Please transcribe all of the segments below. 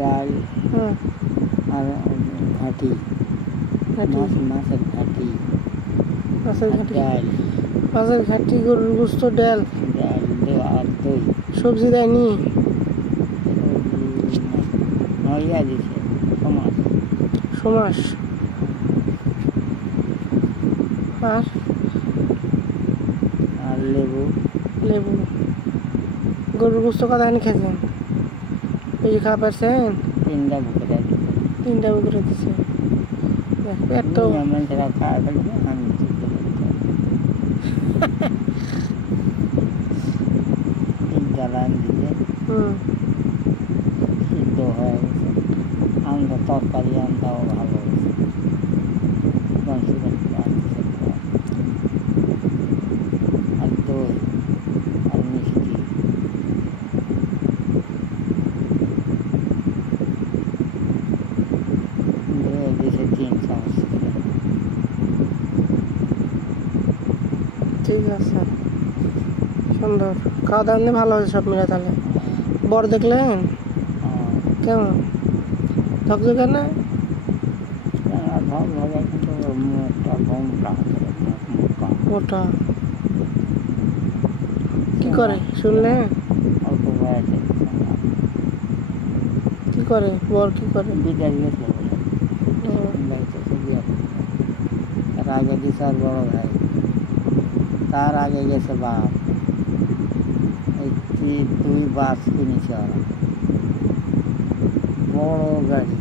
ডাল হ্যাঁ আর ঘাটি মাছের ঘাটি মাছের ঘাটি ডাল মাছের ঘাটি গরুর গোস্ত ডাল আর দই সবজি দেয়নি নইয়া দিছে সমাজ সমাস আর আর লেবু লেবু গরুর গোস্ত কতখানি খেয়েছেন বেশি খাওয়া পারছেন 3টা বুকরা দিছে 3টা বুকরে দিছে পেট তো মেয়েরা খাওয়া ফেলবে আমি জ্বালান দিলে সিদ্ধ হয়ে গেছে আমটা তরকারি আমটাও ভালো হয়েছে আর দই আর মিষ্টি দিয়েছে 3 চামচ ঠিক আছে সুন্দর খাওয়া দাওয়া নিয়ে ভালো হয়েছে সব মিলে তাহলে বর দেখলেন কেমন ঝকঝকে না কিন্তু মুখটা মোটা কি করে শুনলে অল্প বয়সে কি করে বর কি করে বিদেশ গেছে তার আগে দিছে আর বড় ভাই তার আগে গেছে বাপ এই 2 বাস কিনেছে ওরা বড় গাড়ি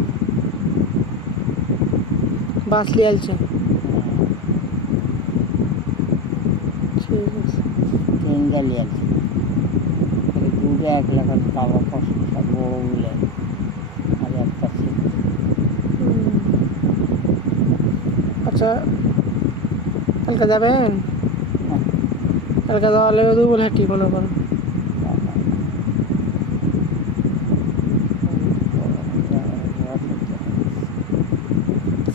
বাস লিয়ে আলছে ঠিক আছে 3 গাড়ি আছে 2টা 1 লাখ পাওয়া কষ্ট সব বড় বলে আর একটা ছিল আচ্ছা কালকে যাবেন কালকে যাওয়া লেগে দেবো বলে ঠিক মনে করো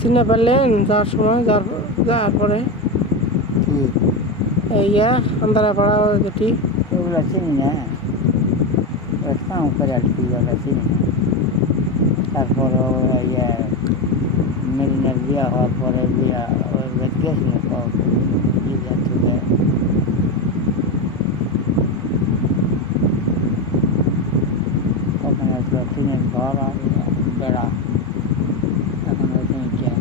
চিনে পারলেন যাওয়ার সময় যাওয়ার পরে ইয়া আন্দারা পাড়া যেটি ওগুলো চিনি না কাম করে আর কি ওটা চিনি না তারপর ইয়ে মেরিনের বিয়া হওয়ার পরে বিয়া গেছিল ওখানে টিনের ঘর আর বেড়া এখন ওখানে গিয়ে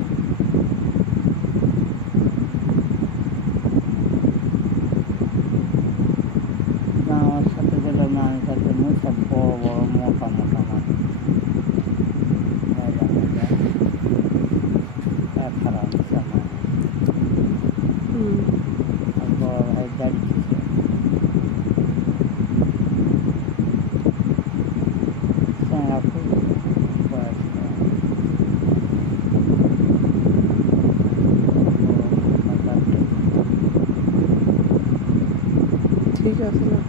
আমার সাথে গেলে মানুষ আছে সব বড় বড় মোটা মোটা মানুষ খারাপ বড় ভাই গাড়ি ঠিক আছে না